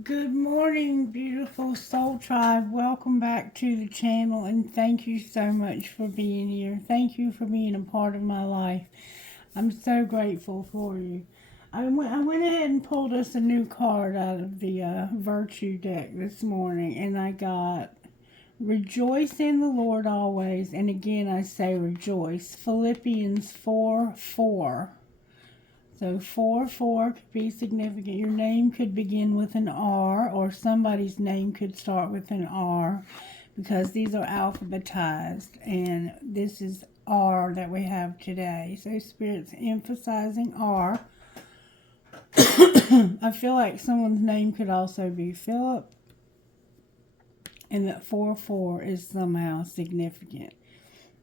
Good morning, beautiful soul tribe. Welcome back to the channel, and thank you so much for being here. Thank you for being a part of my life. I'm so grateful for you. I went ahead and pulled us a new card out of the Virtue deck this morning, and I got Rejoice in the Lord always. And again, I say rejoice. Philippians 4:4. So 4 could be significant. Your name could begin with an R, or somebody's name could start with an R, because these are alphabetized, and this is R that we have today. So Spirit's emphasizing R. I feel like someone's name could also be Philip, and that 4 is somehow significant.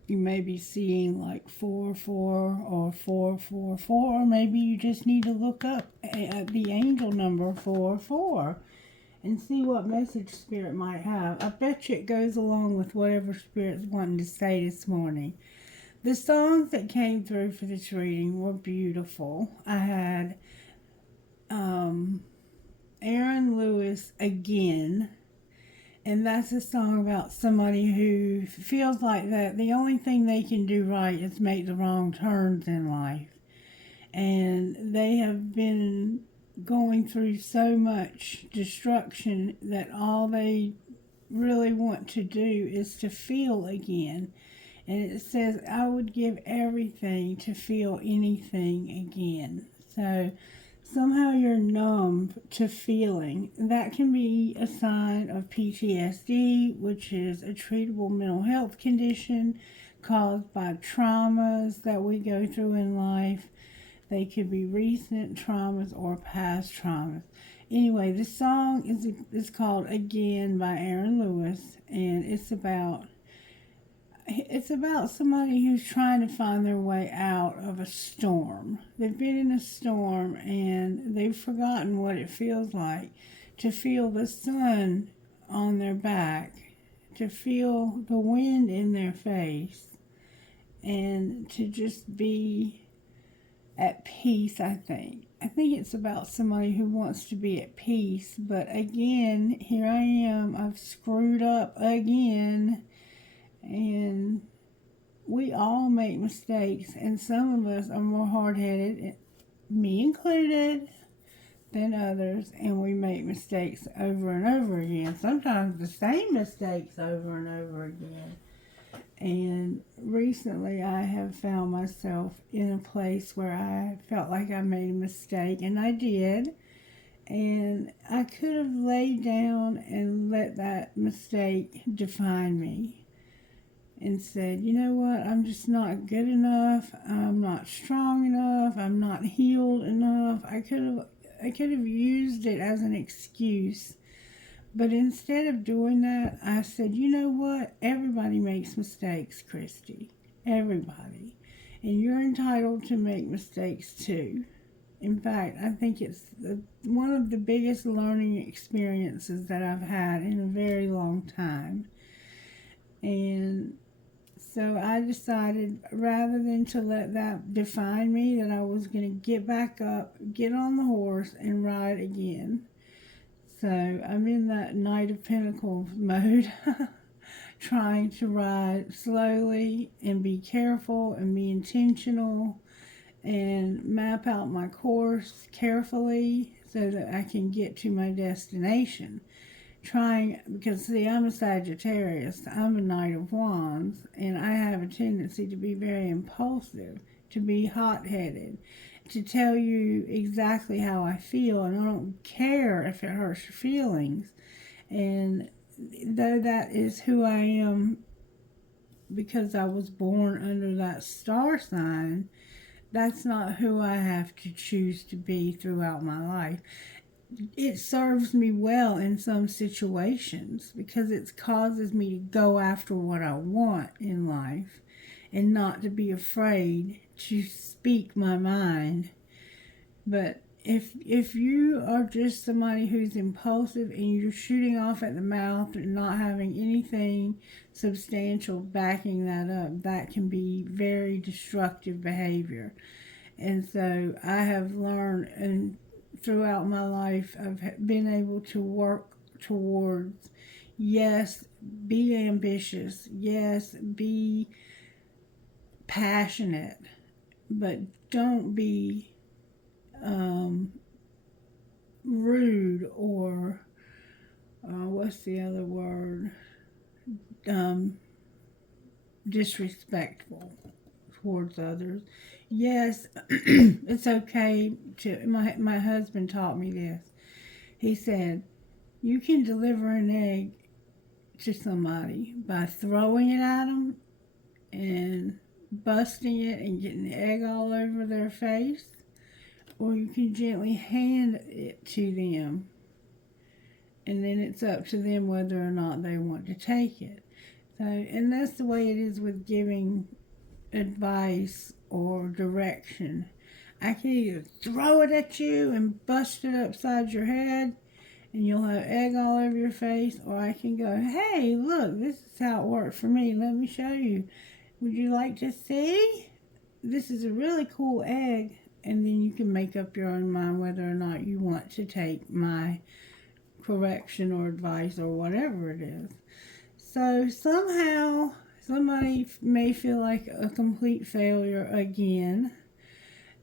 You may be seeing like 4 or 4, or maybe you just need to look up at the angel number 4 and see what message Spirit might have. I bet you it goes along with whatever Spirit's wanting to say this morning. The songs that came through for this reading were beautiful. I had Aaron Lewis Again. And that's a song about somebody who feels like that the only thing they can do right is make the wrong turns in life. And they have been going through so much destruction that all they really want to do is to feel again. And it says, I would give everything to feel anything again. So somehow you're numb to feeling. That can be a sign of PTSD, which is a treatable mental health condition caused by traumas that we go through in life. They could be recent traumas or past traumas. Anyway, this song is called Again by Aaron Lewis, and it's about somebody who's trying to find their way out of a storm. They've been in a storm and they've forgotten what it feels like to feel the sun on their back, to feel the wind in their face, and to just be at peace, I think. I think it's about somebody who wants to be at peace, but again, here I am, I've screwed up again. And we all make mistakes, and some of us are more hard-headed, me included, than others, and we make mistakes over and over again. Sometimes the same mistakes over and over again. And recently I have found myself in a place where I felt like I made a mistake, and I did. And I could have laid down and let that mistake define me and said, you know what, I'm just not good enough, I'm not strong enough, I'm not healed enough. I could have used it as an excuse. But instead of doing that, I said, you know what, everybody makes mistakes, Christy. Everybody. And you're entitled to make mistakes too. In fact, I think it's one of the biggest learning experiences that I've had in a very long time. And so I decided, rather than to let that define me, that I was going to get back up, get on the horse, and ride again. So I'm in that Knight of Pentacles mode, trying to ride slowly and be careful and be intentional and map out my course carefully so that I can get to my destination. Because see, I'm a Sagittarius, I'm a Knight of Wands, and I have a tendency to be very impulsive, to be hot-headed, to tell you exactly how I feel, and I don't care if it hurts your feelings. And though that is who I am because I was born under that star sign, that's not who I have to choose to be throughout my life. It serves me well in some situations because it causes me to go after what I want in life and not to be afraid to speak my mind. But if you are just somebody who's impulsive and you're shooting off at the mouth and not having anything substantial backing that up, that can be very destructive behavior. And so I have learned, and throughout my life, I've been able to work towards. Yes, be ambitious. Yes, be passionate. But don't be rude or what's the other word? Um, Disrespectful towards others. Yes, it's okay to. My husband taught me this. He said, you can deliver an egg to somebody by throwing it at them and busting it and getting the egg all over their face, or you can gently hand it to them, and then it's up to them whether or not they want to take it. So, and that's the way it is with giving advice or direction. I can either throw it at you and bust it upside your head and you'll have egg all over your face, or I can go, hey, look, this is how it worked for me. Let me show you. Would you like to see? This is a really cool egg. And then you can make up your own mind whether or not you want to take my correction or advice or whatever it is. So somehow somebody may feel like a complete failure again,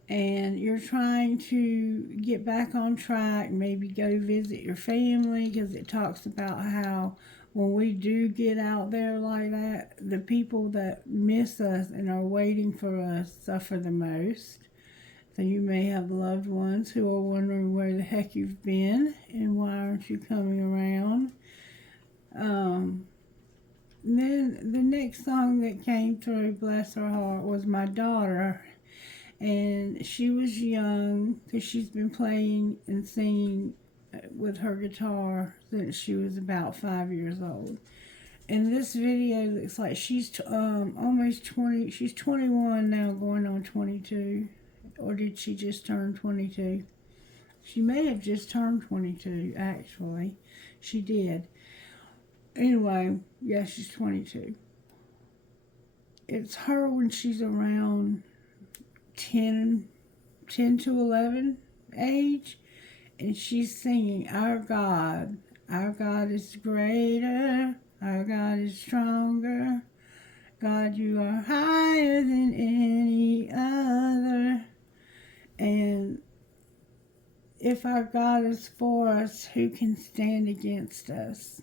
and you're trying to get back on track, maybe go visit your family, because it talks about how when we do get out there like that, the people that miss us and are waiting for us suffer the most. So you may have loved ones who are wondering where the heck you've been and why aren't you coming around. Then the next song that came through, bless her heart, was my daughter. And she was young because she's been playing and singing with her guitar since she was about 5 years old. In this video, looks like she's almost 20. She's 21 now, going on 22. Or did she just turn 22? She may have just turned 22, actually. She did. Anyway, yeah, she's 22. It's her when she's around 10 to 11 age, and she's singing, our God is greater, our God is stronger, God, you are higher than any other. And if our God is for us, who can stand against us?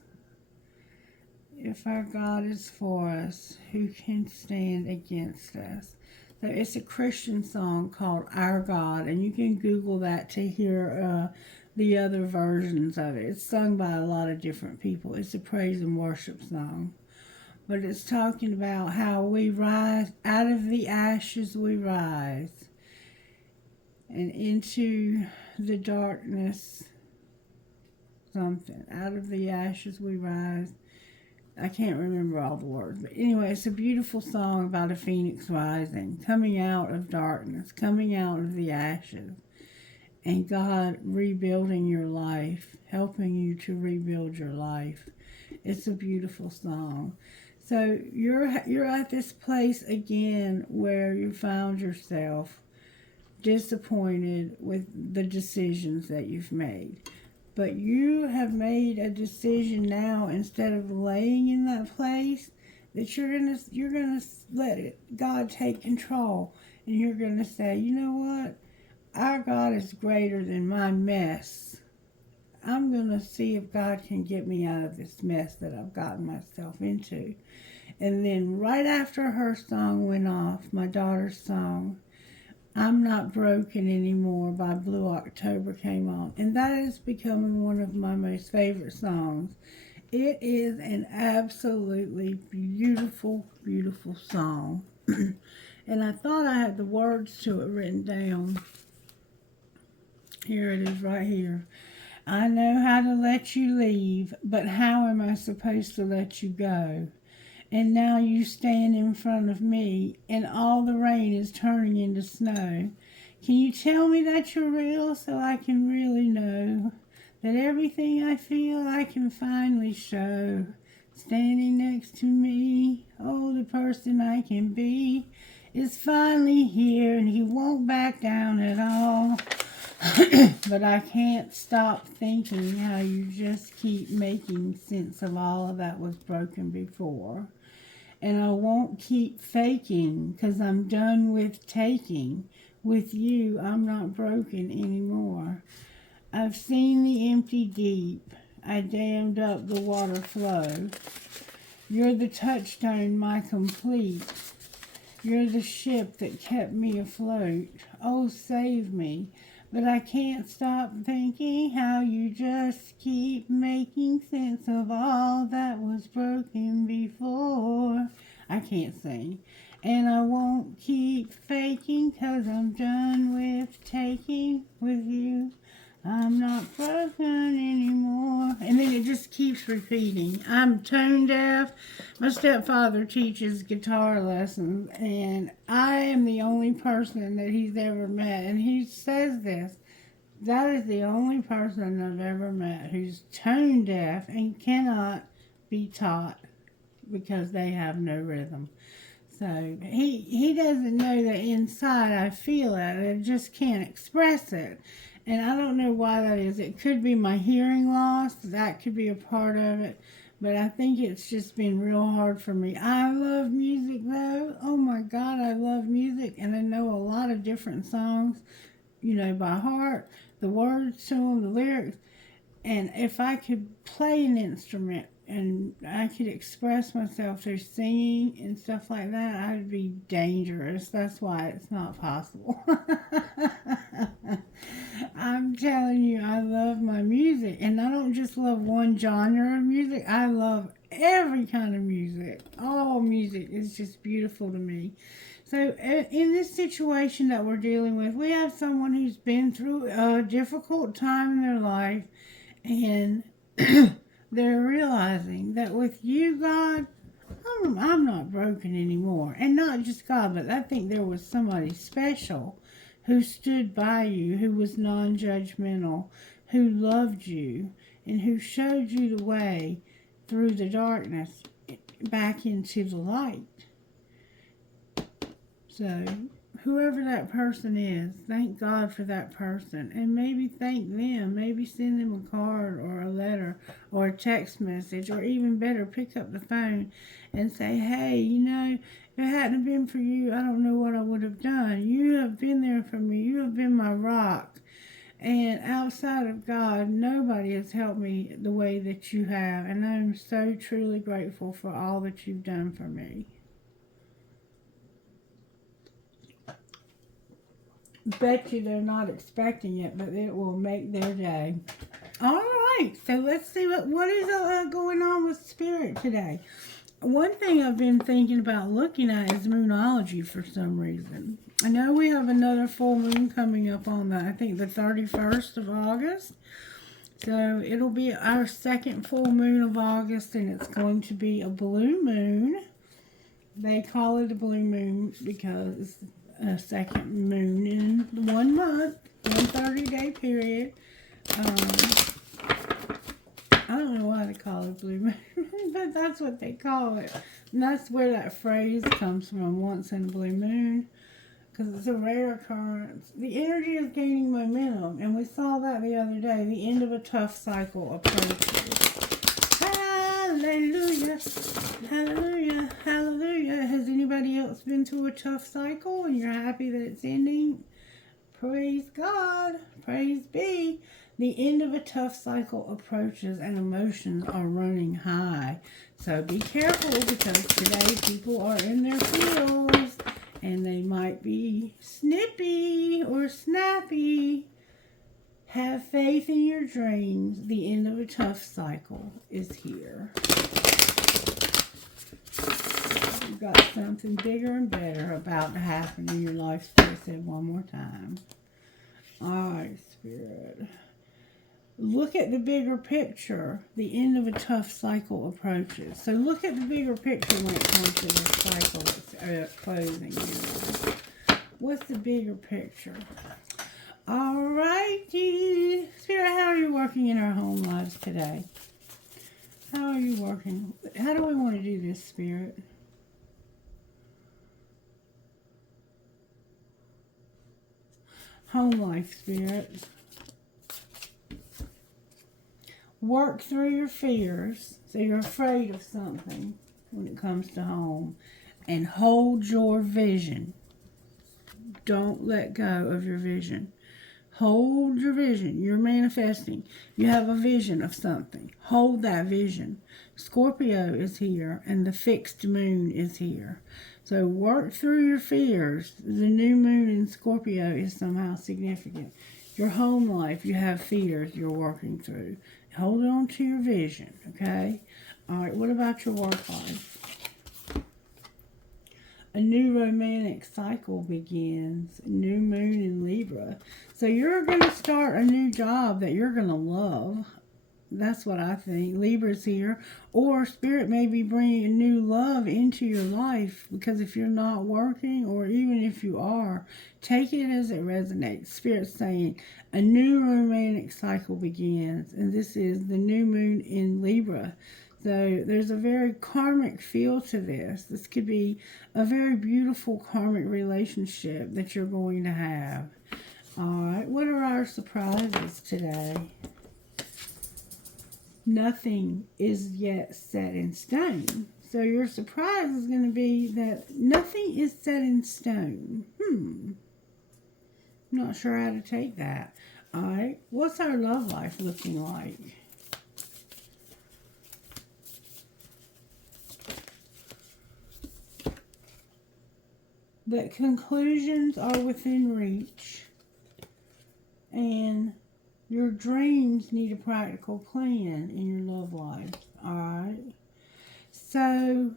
If our God is for us, who can stand against us? So it's a Christian song called Our God, and you can Google that to hear the other versions of it. It's sung by a lot of different people. It's a praise and worship song. But it's talking about how we rise, out of the ashes we rise, and into the darkness, something. Out of the ashes we rise. I can't remember all the words, but anyway, it's a beautiful song about a phoenix rising, coming out of darkness, coming out of the ashes, and God rebuilding your life, helping you to rebuild your life. It's a beautiful song. So you're at this place again where you found yourself disappointed with the decisions that you've made. But you have made a decision now, instead of laying in that place, that you're gonna let God take control, and you're gonna say, you know what? Our God is greater than my mess. I'm gonna see if God can get me out of this mess that I've gotten myself into. And then right after her song went off, my daughter's song, I'm Not Broken Anymore by Blue October came on. And that is becoming one of my most favorite songs. It is an absolutely beautiful, beautiful song. And I thought I had the words to it written down. Here it is right here. I know how to let you leave, but how am I supposed to let you go? And now you stand in front of me, and all the rain is turning into snow. Can you tell me that you're real so I can really know that everything I feel I can finally show? Standing next to me, oh, the person I can be is finally here, and he won't back down at all. But I can't stop thinking how you just keep making sense of all of that was broken before. And I won't keep faking because I'm done with taking. With you, I'm not broken anymore. I've seen the empty deep. I dammed up the water flow. You're the touchstone, my complete. You're the ship that kept me afloat. Oh, save me. But I can't stop thinking how you just keep making sense of all that was broken before. I can't sing. And I won't keep faking 'cause I'm done with taking with you. I'm not broken anymore. And then it just keeps repeating. I'm tone deaf. My stepfather teaches guitar lessons, and I am the only person that he's ever met. And he says this. That is the only person I've ever met who's tone deaf and cannot be taught because they have no rhythm. So he doesn't know that inside I feel it. I just can't express it. And I don't know why that is. It could be my hearing loss. That could be a part of it. But I think it's just been real hard for me. I love music though. Oh my God, I love music. And I know a lot of different songs, by heart. The words to them, the lyrics. And if I could play an instrument and I could express myself through singing and stuff like that, I'd be dangerous. That's why it's not possible. I'm telling you, I love my music. And I don't just love one genre of music. I love every kind of music. All music is just beautiful to me. So in this situation that we're dealing with, we have someone who's been through a difficult time in their life, and they're realizing that with you, God, I'm not broken anymore. And not just God, but I think there was somebody special who stood by you, who was non-judgmental, who loved you, and who showed you the way through the darkness back into the light. So, whoever that person is, thank God for that person. And maybe thank them. Maybe send them a card or a letter or a text message. Or even better, pick up the phone and say, hey, if it hadn't been for you, I don't know what I would have done. You have been there for me. You have been my rock. And outside of God, nobody has helped me the way that you have. And I'm so truly grateful for all that you've done for me. Bet you they're not expecting it, but it will make their day. All right, so let's see what is going on with Spirit today. One thing I've been thinking about looking at is moonology for some reason. I know we have another full moon coming up on I think the 31st of August. So it'll be our second full moon of August, and it's going to be a blue moon. They call it a blue moon because a second moon in 1 month, 130-day period. I don't know why they call it blue moon, but that's what they call it. And that's where that phrase comes from, once in a blue moon, because it's a rare occurrence. The energy is gaining momentum, and we saw that the other day. The end of a tough cycle approaches. Hallelujah, hallelujah, hallelujah. Has anybody else been to a tough cycle and you're happy that it's ending? Praise God, praise be. The end of a tough cycle approaches and emotions are running high. So be careful, because today people are in their feels and they might be snippy or snappy. Have faith in your dreams. The end of a tough cycle is here. You've got something bigger and better about to happen in your life. Spirit said one more time. All right, Spirit. Look at the bigger picture. The end of a tough cycle approaches. So look at the bigger picture when it comes to this cycle that's closing. What's the bigger picture? All righty. Spirit, how are you working in our home lives today? How are you working? How do we want to do this, Spirit? Home life, Spirit. Work through your fears. So you're afraid of something when it comes to home. And hold your vision. Don't let go of your vision. Hold your vision. You're manifesting. You have a vision of something. Hold that vision. Scorpio is here and the fixed moon is here. So work through your fears. The new moon in Scorpio is somehow significant. Your home life, you have fears you're working through. Hold on to your vision, okay? All right, what about your work life? A new romantic cycle begins. New moon in Libra. So you're going to start a new job that you're going to love. That's what I think. Libra's here. Or Spirit may be bringing a new love into your life. Because if you're not working, or even if you are, take it as it resonates. Spirit's saying a new romantic cycle begins. And this is the new moon in Libra. So there's a very karmic feel to this. This could be a very beautiful karmic relationship that you're going to have. All right, what are our surprises today? Nothing is yet set in stone. So your surprise is going to be that nothing is set in stone. Not sure how to take that. All right, what's our love life looking like? That conclusions are within reach, and your dreams need a practical plan in your love life. All right. So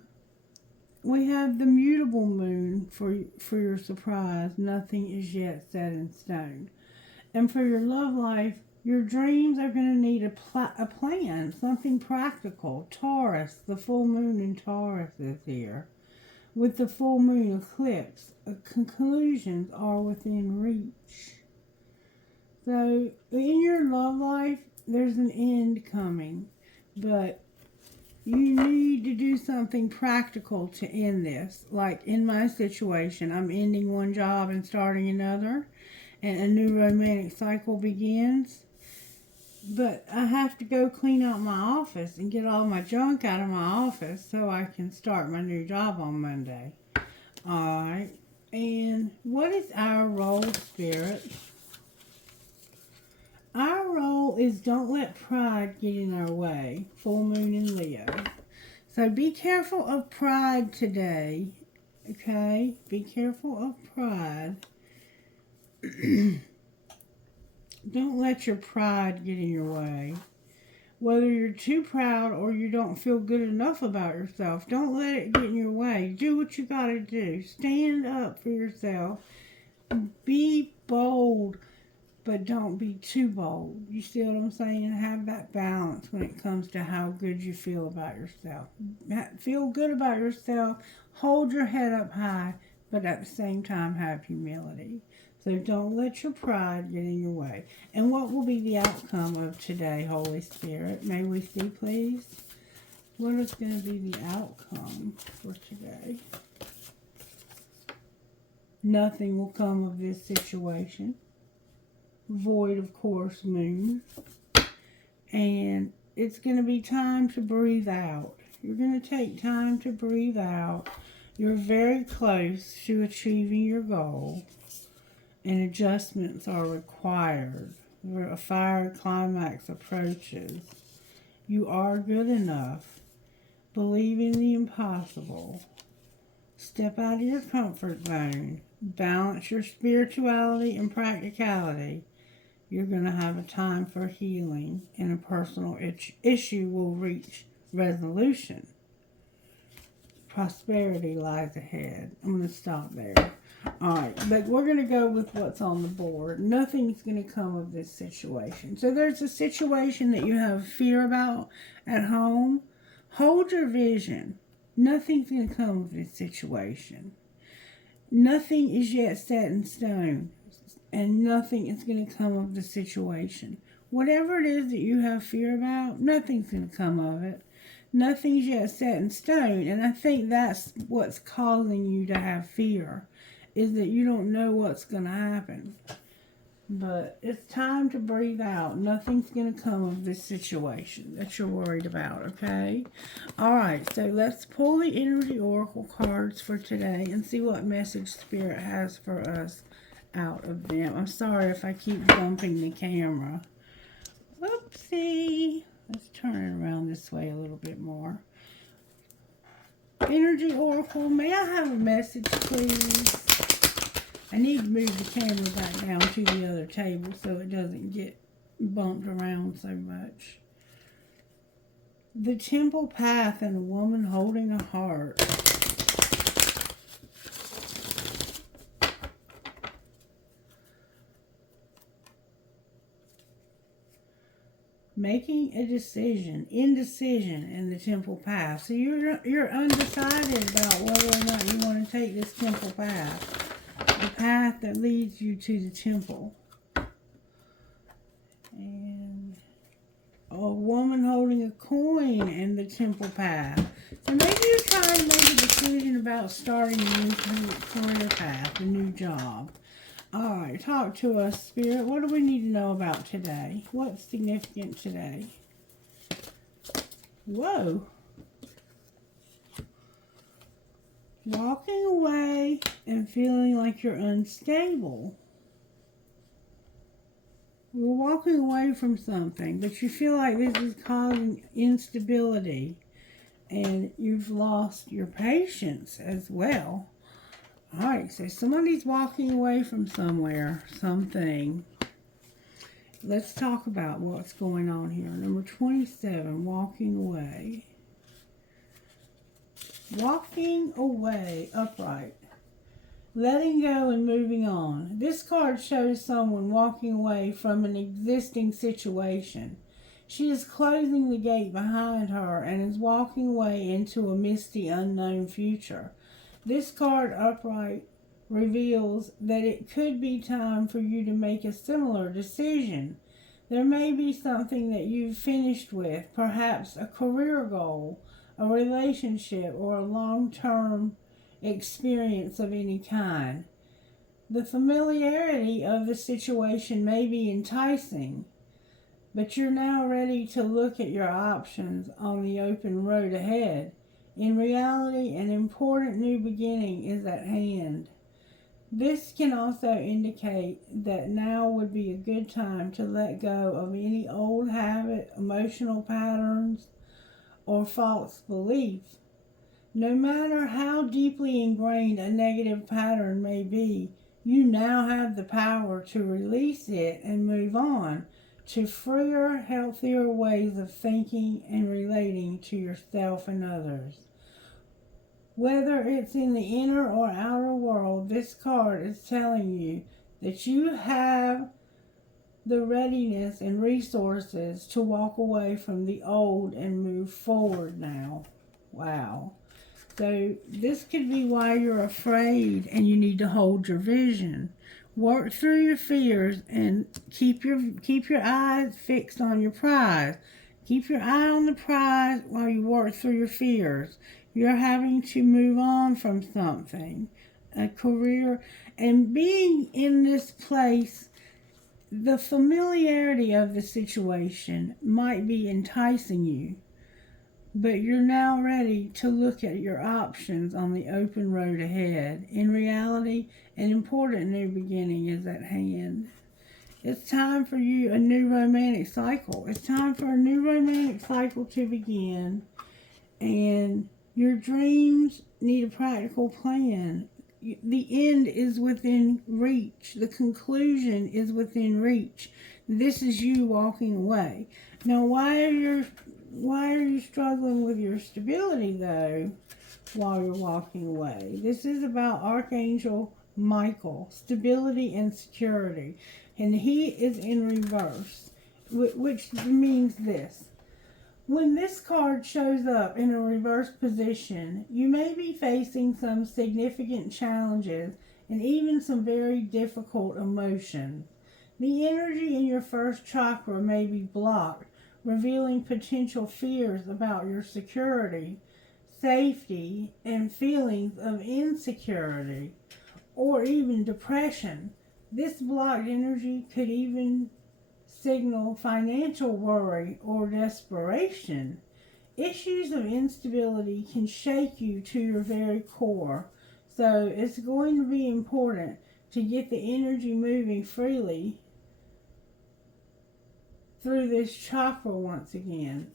we have the mutable moon for your surprise. Nothing is yet set in stone. And for your love life, your dreams are going to need a plan, something practical. Taurus, the full moon in Taurus is here. With the full moon eclipse, conclusions are within reach. So, in your love life, there's an end coming. But you need to do something practical to end this. Like in my situation, I'm ending one job and starting another. And a new romantic cycle begins. But I have to go clean out my office and get all my junk out of my office so I can start my new job on Monday. Alright. And what is our role, Spirit? Our role is don't let pride get in our way. Full moon in Leo. So be careful of pride today. Okay? Be careful of pride. Don't let your pride get in your way. Whether you're too proud or you don't feel good enough about yourself, don't let it get in your way. Do what you gotta do. Stand up for yourself. Be bold, but don't be too bold. You see what I'm saying? Have that balance when it comes to how good you feel about yourself. Feel good about yourself. Hold your head up high, but at the same time have humility. So don't let your pride get in your way. And what will be the outcome of today, Holy Spirit? May we see, please? What is going to be the outcome for today? Nothing will come of this situation. Void, of course, moon. And it's going to be time to breathe out. You're going to take time to breathe out. You're very close to achieving your goal. And adjustments are required. Where a fire climax approaches. You are good enough. Believe in the impossible. Step out of your comfort zone. Balance your spirituality and practicality. You're going to have a time for healing, and a personal issue will reach resolution. Prosperity lies ahead. I'm going to stop there. Alright, but we're going to go with what's on the board. Nothing's going to come of this situation. So there's a situation that you have fear about at home. Hold your vision. Nothing's going to come of this situation. Nothing is yet set in stone. And nothing is going to come of the situation. Whatever it is that you have fear about, nothing's going to come of it. Nothing's yet set in stone. And I think that's what's causing you to have fear. Is that you don't know what's going to happen. But it's time to breathe out. Nothing's going to come of this situation that you're worried about, okay? All right, so let's pull the Energy Oracle cards for today and see what message Spirit has for us out of them. I'm sorry if I keep bumping the camera. Whoopsie. Let's turn it around this way a little bit more. Energy Oracle, may I have a message, please? I need to move the camera back down to the other table so it doesn't get bumped around so much. The Temple Path and a woman holding a heart. Making a decision, indecision in the Temple Path. So you're undecided about whether or not you want to take this Temple Path. The path that leads you to the temple. And a woman holding a coin in the temple path. So maybe you're trying to make a decision about starting a new career path, a new job. Alright, talk to us, Spirit. What do we need to know about today? What's significant today? Whoa. Walking away and feeling like you're unstable. You're walking away from something, but you feel like this is causing instability. And you've lost your patience as well. Alright, so somebody's walking away from somewhere, something. Let's talk about what's going on here. Number 27, walking away. Walking away, upright. Letting go and moving on. This card shows someone walking away from an existing situation. She is closing the gate behind her and is walking away into a misty, unknown future. This card, upright, reveals that it could be time for you to make a similar decision. There may be something that you've finished with, perhaps a career goal, a relationship, or a long-term experience of any kind. The familiarity of the situation may be enticing, but you're now ready to look at your options on the open road ahead. In reality, an important new beginning is at hand. This can also indicate that now would be a good time to let go of any old habit, emotional patterns, or false beliefs. No matter how deeply ingrained a negative pattern may be, you now have the power to release it and move on to freer, healthier ways of thinking and relating to yourself and others. Whether it's in the inner or outer world, this card is telling you that you have the readiness and resources to walk away from the old and move forward now. Wow. So this could be why you're afraid and you need to hold your vision. Work through your fears and keep your eyes fixed on your prize. Keep your eye on the prize while you work through your fears. You're having to move on from something, a career, and being in this place, the familiarity of the situation might be enticing you, but you're now ready to look at your options on the open road ahead. In reality, an important new beginning is at hand. It's time for you a new romantic cycle. It's time for a new romantic cycle to begin. And your dreams need a practical plan. The end is within reach. The conclusion is within reach. This is you walking away. Now, why are you struggling with your stability, though, while you're walking away? This is about Archangel Michael, stability and security. And he is in reverse, which means this. When this card shows up in a reverse position, you may be facing some significant challenges and even some very difficult emotions. The energy in your first chakra may be blocked, revealing potential fears about your security, safety, and feelings of insecurity, or even depression. This blocked energy could even signal financial worry or desperation. Issues of instability can shake you to your very core. So it's going to be important to get the energy moving freely through this chakra once again.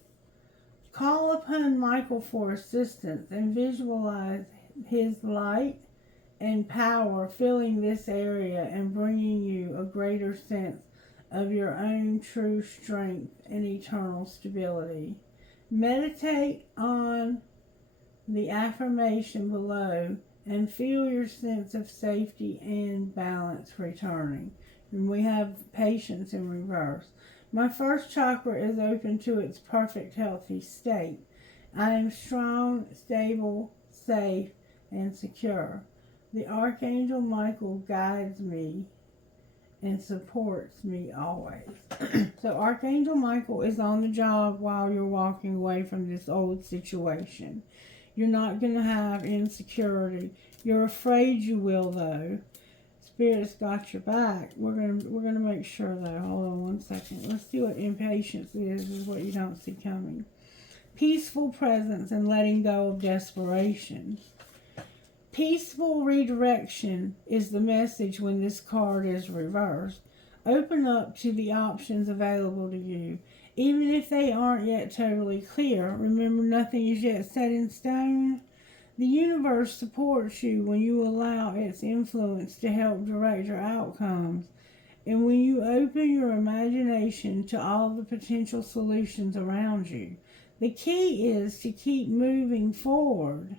Call upon Michael for assistance and visualize his light and power filling this area and bringing you a greater sense of your own true strength and eternal stability. Meditate on the affirmation below and feel your sense of safety and balance returning. And we have patience in reverse. My first chakra is open to its perfect healthy state. I am strong, stable, safe, and secure. The Archangel Michael guides me and supports me always. So Archangel Michael is on the job while you're walking away from this old situation. You're not going to have insecurity. You're afraid you will, though. Spirit's got your back. We're gonna make sure, though. Hold on one second. Let's see what impatience is what you don't see coming. Peaceful presence and letting go of desperation. Peaceful redirection is the message when this card is reversed. Open up to the options available to you. Even if they aren't yet totally clear, remember nothing is yet set in stone. The universe supports you when you allow its influence to help direct your outcomes. And when you open your imagination to all the potential solutions around you. The key is to keep moving forward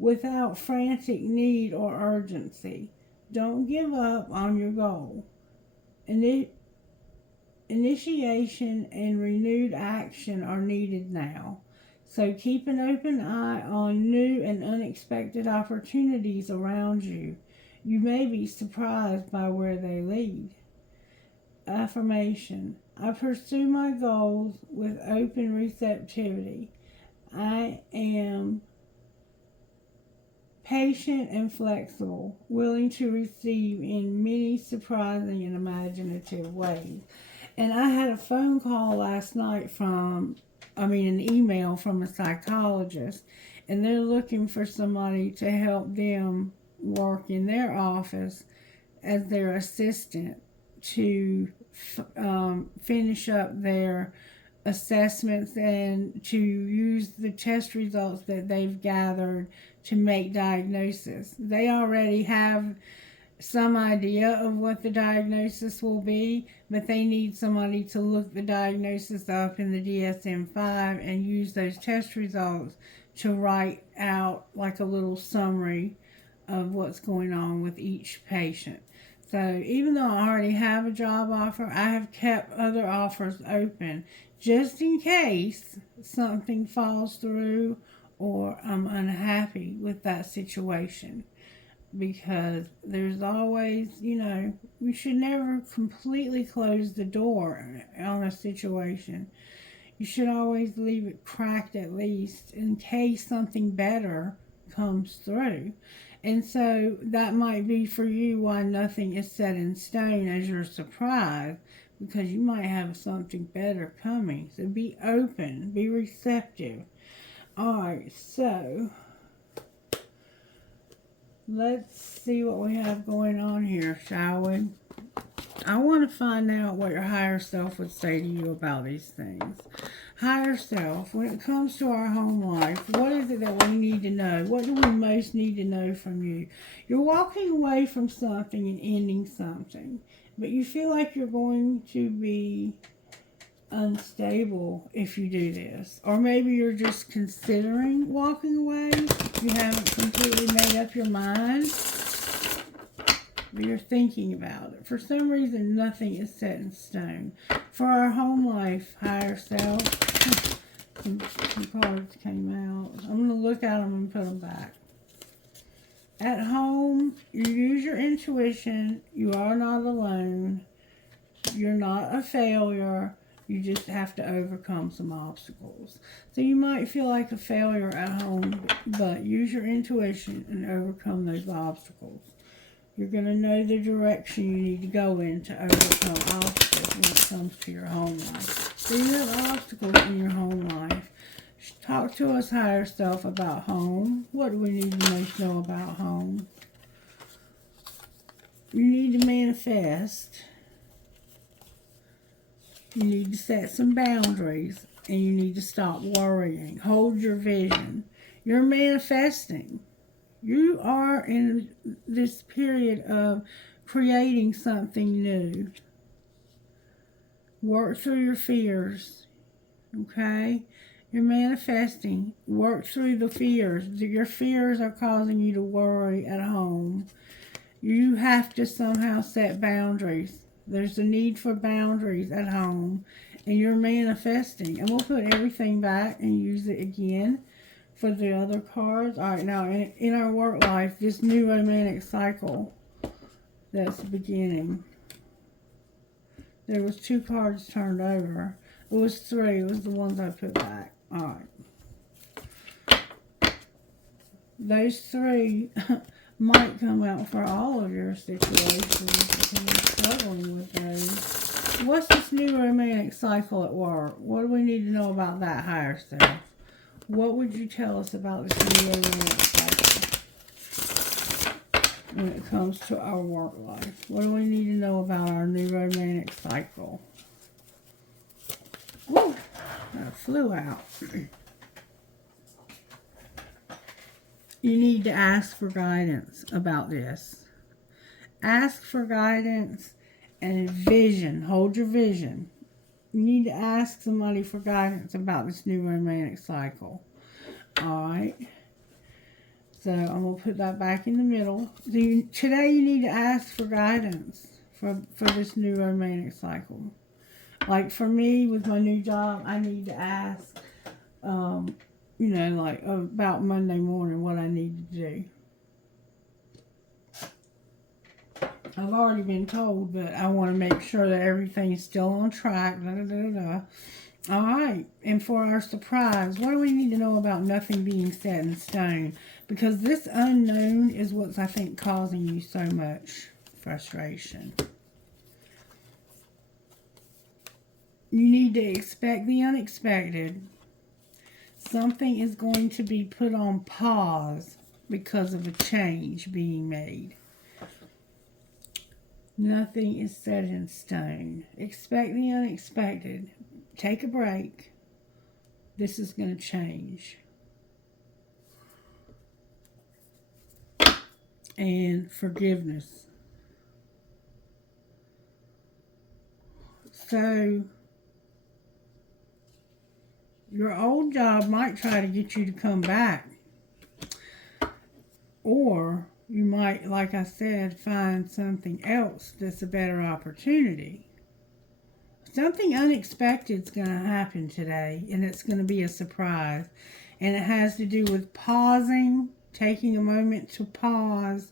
without frantic need or urgency. Don't give up on your goal. Initiation and renewed action are needed now. So keep an open eye on new and unexpected opportunities around you. You may be surprised by where they lead. Affirmation. I pursue my goals with open receptivity. I am patient and flexible, willing to receive in many surprising and imaginative ways. And I had a phone call last night an email from a psychologist, and they're looking for somebody to help them work in their office as their assistant to finish up their assessments and to use the test results that they've gathered to make diagnosis. They already have some idea of what the diagnosis will be, but they need somebody to look the diagnosis up in the DSM-5 and use those test results to write out like a little summary of what's going on with each patient. So even though I already have a job offer, I have kept other offers open just in case something falls through or I'm unhappy with that situation. Because there's always, we should never completely close the door on a situation. You should always leave it cracked at least in case something better comes through. And so that might be for you why nothing is set in stone as you're surprised, because you might have something better coming. So be open, be receptive. Alright, so let's see what we have going on here, shall we? I want to find out what your higher self would say to you about these things. Higher self, when it comes to our home life, what is it that we need to know? What do we most need to know from you? You're walking away from something and ending something, but you feel like you're going to be unstable if you do this. Or maybe you're just considering walking away. You haven't completely made up your mind, but you're thinking about it. For some reason, nothing is set in stone. For our home life, higher self, some cards came out. I'm going to look at them and put them back. At home, you use your intuition. You are not alone. You're not a failure. You just have to overcome some obstacles. So you might feel like a failure at home, but use your intuition and overcome those obstacles. You're going to know the direction you need to go in to overcome obstacles when it comes to your home life. So you have obstacles in your home life. Talk to us, higher self, about home. What do we need to most know about home? You need to manifest. You need to set some boundaries. And you need to stop worrying. Hold your vision. You're manifesting. You are in this period of creating something new. Work through your fears. Okay? You're manifesting. Work through the fears. Your fears are causing you to worry at home. You have to somehow set boundaries. There's a need for boundaries at home. And you're manifesting. And we'll put everything back and use it again for the other cards. All right, now in our work life, this new romantic cycle that's beginning. There was 2 cards turned over. It was 3. It was the ones I put back. All right. Those 3 might come out for all of your situations if you're struggling with those. What's this new romantic cycle at work? What do we need to know about that, higher self? What would you tell us about this new romantic cycle when it comes to our work life? What do we need to know about our new romantic cycle? Woo! That flew out. You need to ask for guidance about this. Ask for guidance and vision. Hold your vision. You need to ask somebody for guidance about this new romantic cycle. Alright. So I'm going to put that back in the middle. Today you need to ask for guidance for this new romantic cycle. Like for me, with my new job, I need to ask, you know, like about Monday morning what I need to do. I've already been told, but I want to make sure that everything's still on track. All right. And for our surprise, what do we need to know about nothing being set in stone? Because this unknown is what's, I think, causing you so much frustration. You need to expect the unexpected. Something is going to be put on pause because of a change being made. Nothing is set in stone. Expect the unexpected. Take a break. This is going to change. And forgiveness. So, your old job might try to get you to come back. Or you might, like I said, find something else that's a better opportunity. Something unexpected is going to happen today, and it's going to be a surprise. And it has to do with pausing, taking a moment to pause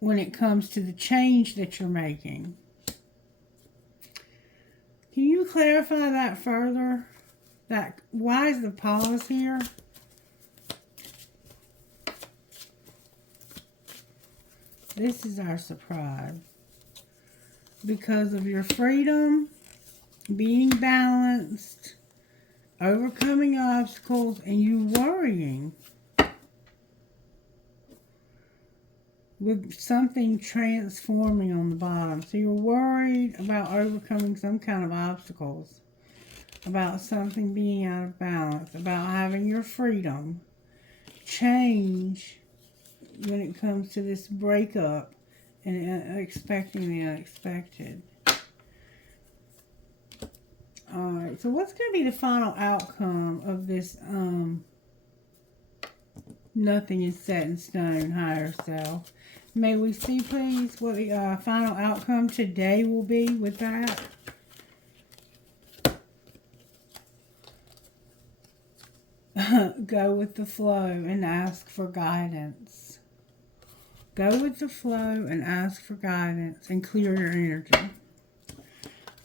when it comes to the change that you're making. Can you clarify that further? Why is the pause here? This is our surprise. Because of your freedom, being balanced, overcoming obstacles, and you worrying with something transforming on the bottom. So you're worried about overcoming some kind of obstacles, about something being out of balance, about having your freedom change when it comes to this breakup and expecting the unexpected. Alright, so what's going to be the final outcome of this nothing is set in stone, higher self? May we see, please, what the final outcome today will be with that? Go with the flow and ask for guidance. Go with the flow and ask for guidance and clear your energy.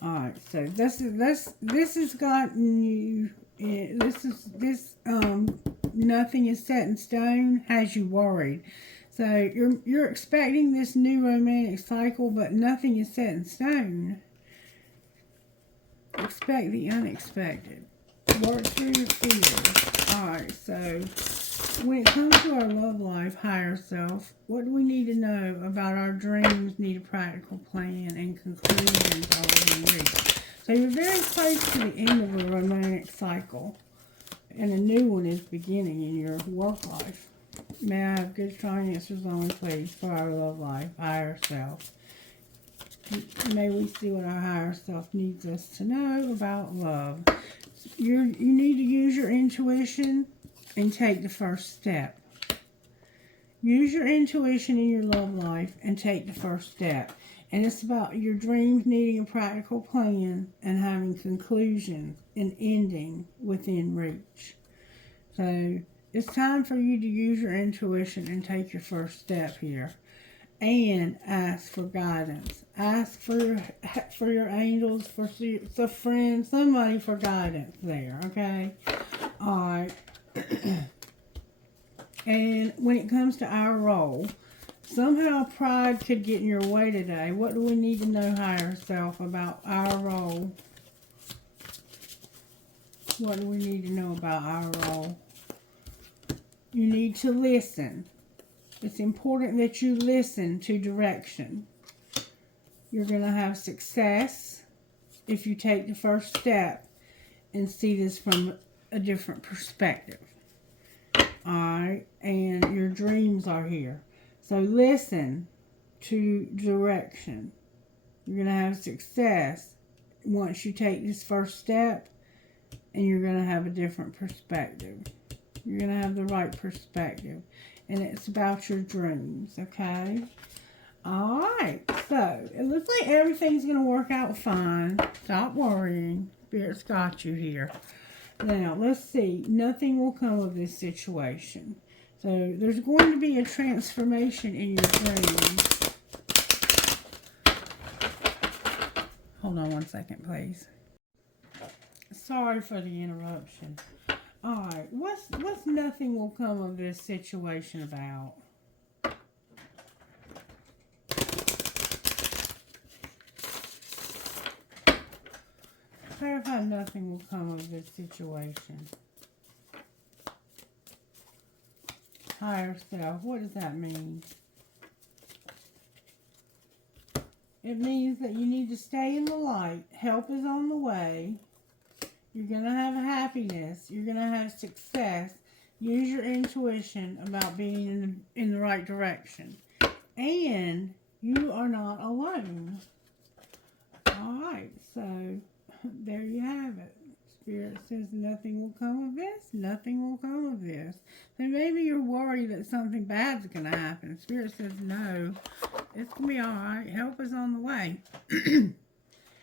Alright, so this has gotten you, nothing is set in stone, has you worried. So you're expecting this new romantic cycle, but nothing is set in stone. Expect the unexpected. Work through your fears. Alright, so when it comes to our love life, higher self, what do we need to know about our dreams? Need a practical plan and conclusions are within reach. So you're very close to the end of a romantic cycle, and a new one is beginning in your work life. May I have good, strong answers only, please, for our love life, higher self. May we see what our higher self needs us to know about love. You need to use your intuition and take the first step. Use your intuition in your love life and take the first step. And it's about your dreams needing a practical plan and having conclusions and ending within reach. So it's time for you to use your intuition and take your first step here. And ask for guidance. Ask for your angels, for the friends, somebody for guidance there, okay? Alright. And when it comes to our role, somehow pride could get in your way today. What do we need to know, higher self, about our role? What do we need to know about our role? You need to listen. It's important that you listen to direction. You're going to have success if you take the first step and see this from a different perspective. Alright, and your dreams are here. So listen to direction. You're going to have success once you take this first step, and you're going to have a different perspective. You're going to have the right perspective. And it's about your dreams, okay? Alright, so it looks like everything's going to work out fine. Stop worrying. Spirit's got you here. Now, let's see. Nothing will come of this situation. So, there's going to be a transformation in your dreams. Hold on one second, please. Sorry for the interruption. Alright, what's nothing will come of this situation about? Clarify nothing will come of this situation. Higher self, what does that mean? It means that you need to stay in the light. Help is on the way. You're going to have happiness. You're going to have success. Use your intuition about being in the right direction. And you are not alone. Alright, so there you have it. Spirit says nothing will come of this. Nothing will come of this. So maybe you're worried that something bad's going to happen. Spirit says no. It's going to be alright. Help is on the way.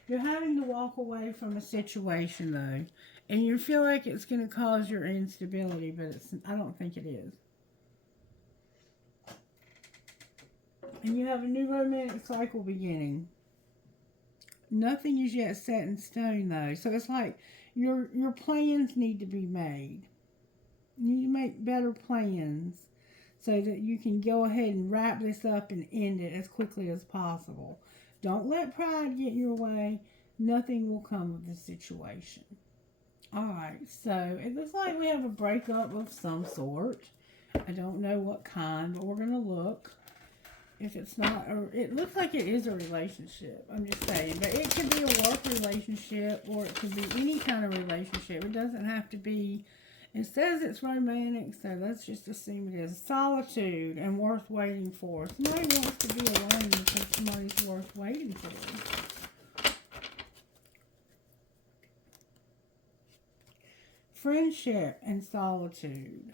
You're having to walk away from a situation, though, and you feel like it's going to cause your instability, but I don't think it is. And you have a new romantic cycle beginning. Nothing is yet set in stone, though, so it's like your plans need to be made. You need to make better plans so that you can go ahead and wrap this up and end it as quickly as possible. Don't let pride get in your way. Nothing will come of this situation. Alright, so it looks like we have a breakup of some sort. I don't know what kind, but we're going to look. If it's not, it looks like it is a relationship. I'm just saying. But it could be a work relationship, or it could be any kind of relationship. It doesn't have to be. It says it's romantic, so let's just assume it is. Solitude and worth waiting for. Somebody wants to be alone because somebody's worth waiting for. Friendship and solitude.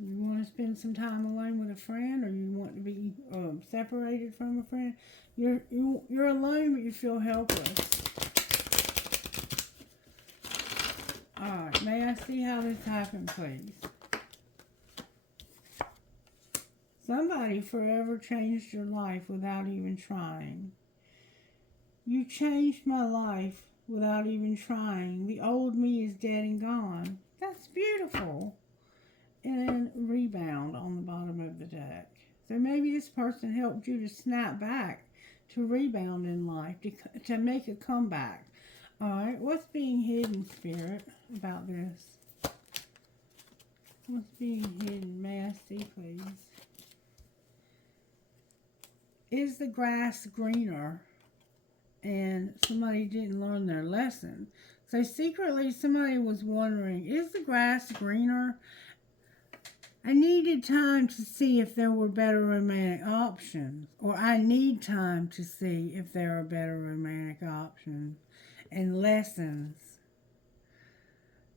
You want to spend some time alone with a friend, or you want to be separated from a friend? You're alone, but you feel helpless. Alright, may I see how this happened, please? Somebody forever changed your life without even trying. You changed my life without even trying. The old me is dead and gone. That's beautiful. And rebound on the bottom of the deck. So maybe this person helped you to snap back, to rebound in life, to make a comeback. All right, what's being hidden, Spirit, about this? What's being hidden? May I see, please? Is the grass greener? And somebody didn't learn their lesson. So secretly somebody was wondering, is the grass greener? I needed time to see if there were better romantic options. Or I need time to see if there are better romantic options and lessons.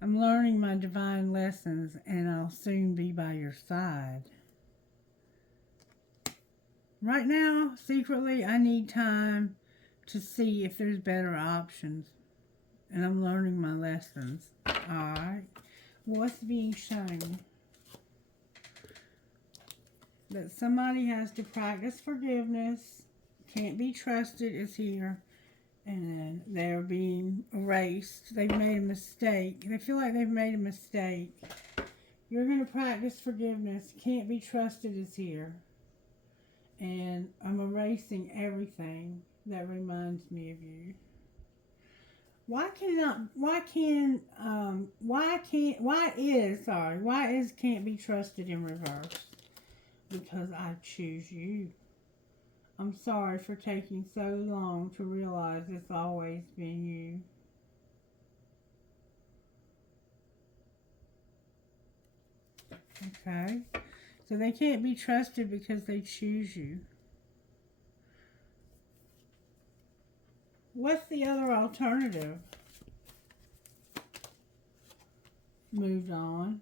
I'm learning my divine lessons and I'll soon be by your side. Right now, secretly, I need time to see if there's better options. And I'm learning my lessons. Alright. What's being shown? That somebody has to practice forgiveness. Can't be trusted is here. And they're being erased. They've made a mistake. They feel like they've made a mistake. You're going to practice forgiveness. Can't be trusted is here. And I'm erasing everything that reminds me of you. Why is can't be trusted in reverse? Because I choose you. I'm sorry for taking so long to realize it's always been you. Okay. So they can't be trusted because they choose you. What's the other alternative? Moved on.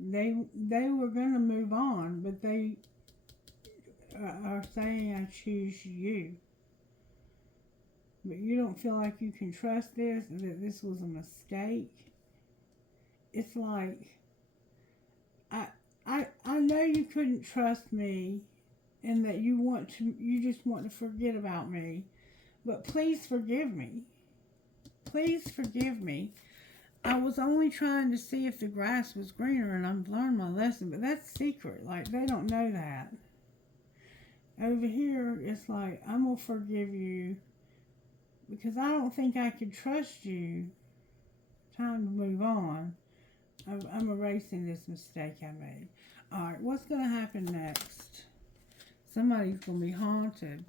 They were going to move on, but they are saying, I choose you. But you don't feel like you can trust this, that this was a mistake. It's like, I know you couldn't trust me and that you just want to forget about me. But please forgive me. Please forgive me. I was only trying to see if the grass was greener and I've learned my lesson, but that's secret. Like, they don't know that. Over here, it's like, I'm going to forgive you because I don't think I could trust you. Time to move on. I'm erasing this mistake I made. Alright, what's going to happen next? Somebody's going to be haunted.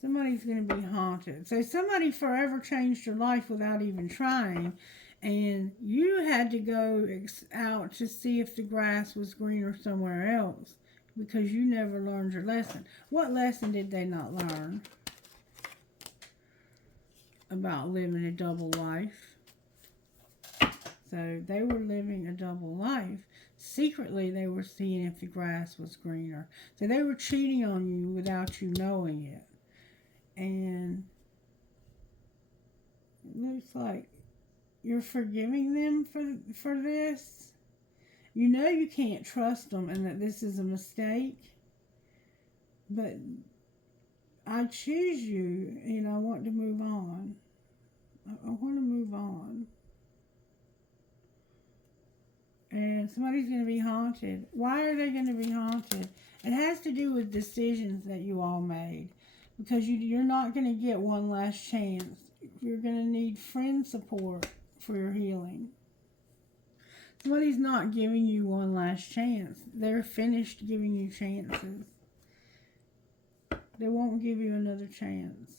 Somebody's going to be haunted. So somebody forever changed your life without even trying. And you had to go out to see if the grass was greener somewhere else. Because you never learned your lesson. What lesson did they not learn? About living a double life. So they were living a double life. Secretly, they were seeing if the grass was greener. So they were cheating on you without you knowing it. And it looks like you're forgiving them for this. You know you can't trust them and that this is a mistake. But I choose you and I want to move on. I want to move on. And somebody's going to be haunted. Why are they going to be haunted? It has to do with decisions that you all made. Because you're not going to get one last chance. You're going to need friend support for your healing. Somebody's not giving you one last chance. They're finished giving you chances. They won't give you another chance.